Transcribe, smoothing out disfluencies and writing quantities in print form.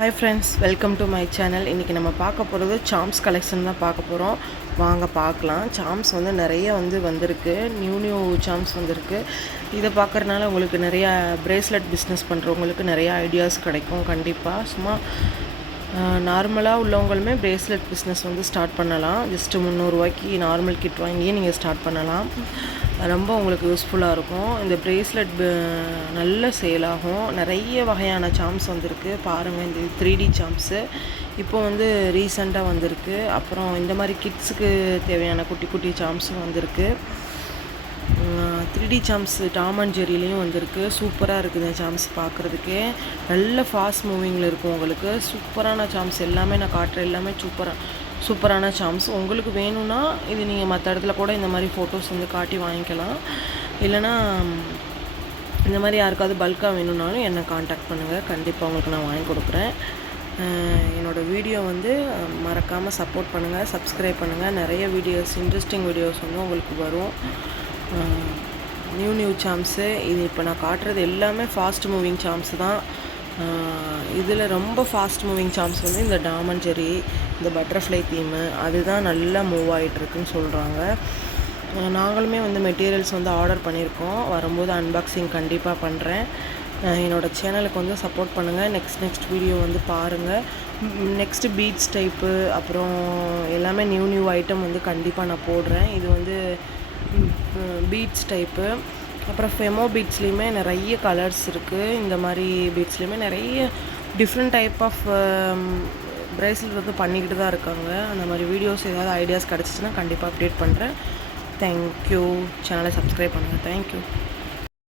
Hi friends, welcome to my channel. இன்றைக்கி நம்ம பார்க்க போகிறது சாம்ஸ் கலெக்ஷன் தான் பார்க்க போகிறோம். வாங்க பார்க்கலாம். சாம்ஸ் வந்து நிறைய வந்திருக்கு. நியூ சாம்ஸ் வந்திருக்கு. இதை பார்க்குறதுனால உங்களுக்கு நிறையா பிரேஸ்லெட் பிஸ்னஸ் பண்ணுறவங்களுக்கு நிறையா ஐடியாஸ் கிடைக்கும். கண்டிப்பாக சும்மா நார்மலாக உள்ளவங்களுமே பிரேஸ்லெட் பிஸ்னஸ் ஸ்டார்ட் பண்ணலாம். ஜஸ்ட்டு 300 ரூபாய்க்கு நார்மல் கிட் வாங்கி நீங்கள் ஸ்டார்ட் பண்ணலாம். ரொம்ப உங்களுக்கு யூஸ்ஃபுல்லாக இருக்கும். இந்த பிரேஸ்லெட் நல்ல சேல் ஆகும். நிறைய வகையான சாம்ஸ் வந்திருக்கு. பாருங்கள், இந்த 3D சாம்ஸு இப்போ ரீசெண்டாக வந்திருக்கு. அப்புறம் இந்த மாதிரி கிட்ஸுக்கு தேவையான குட்டி குட்டி சாம்ஸும் வந்திருக்கு. 3D சாம்ஸ் டாம் அண்ட் ஜெரிலையும் வந்திருக்கு. சூப்பராக இருக்குது இந்த சாம்ஸ் பார்க்குறதுக்கே. நல்ல ஃபாஸ்ட் மூவிங்கில் இருக்கும். உங்களுக்கு சூப்பரான சாம்ஸ் எல்லாமே நான் காட்டுற எல்லாமே சூப்பரான சாம்ஸ். உங்களுக்கு வேணும்னா இது நீங்கள் மற்ற இடத்துல கூட இந்த மாதிரி ஃபோட்டோஸ் காட்டி வாங்கிக்கலாம். இல்லைனா இந்த மாதிரி யாருக்காவது பல்காக வேணும்னாலும் என்னை காண்டாக்ட் பண்ணுங்கள். கண்டிப்பாக உங்களுக்கு நான் வாங்கி கொடுக்குறேன். என்னோடய வீடியோ மறக்காமல் சப்போர்ட் பண்ணுங்கள், சப்ஸ்கிரைப் பண்ணுங்கள். நிறைய வீடியோஸ், இன்ட்ரெஸ்டிங் வீடியோஸ் உங்களுக்கு வரும். நியூ சாம்ஸு இது இப்போ நான் காட்டுறது எல்லாமே ஃபாஸ்ட் மூவிங் சாம்ஸ் தான். இதில் ரொம்ப ஃபாஸ்ட் மூவிங் சாம்ஸ் இந்த டாம் அண்ட் ஜெரி, இந்த பட்டர்ஃப்ளை தீமு அதுதான் நல்லா மூவ் ஆகிட்டுருக்குன்னு சொல்கிறாங்க. நாங்களுமே மெட்டீரியல்ஸ் ஆர்டர் பண்ணியிருக்கோம். வரும்போது அன்பாக்சிங் கண்டிப்பாக பண்ணுறேன். என்னோடய சேனலுக்கு சப்போர்ட் பண்ணுங்கள். நெக்ஸ்ட் வீடியோ பாருங்கள். நெக்ஸ்ட்டு பீட்ஸ் டைப்பு, அப்புறம் எல்லாமே நியூ ஐட்டம் கண்டிப்பாக நான் போடுறேன். இது பீட்ஸ் டைப்பு, அப்புறம் ஃபெமோ பீட்ஸ்லேயுமே நிறைய கலர்ஸ் இருக்குது. இந்த மாதிரி பீட்ஸ்லேயுமே நிறைய டிஃப்ரெண்ட் டைப் ஆஃப் பிரேஸ்லெட் பண்ணிக்கிட்டு தான் இருக்காங்க. அந்த மாதிரி வீடியோஸ் ஏதாவது ஐடியாஸ் கிடச்சிச்சின்னா கண்டிப்பாக அப்டேட் பண்ணுறேன். தேங்க்யூ. சேனலை சப்ஸ்கிரைப் பண்ணுங்கள். தேங்க்யூ.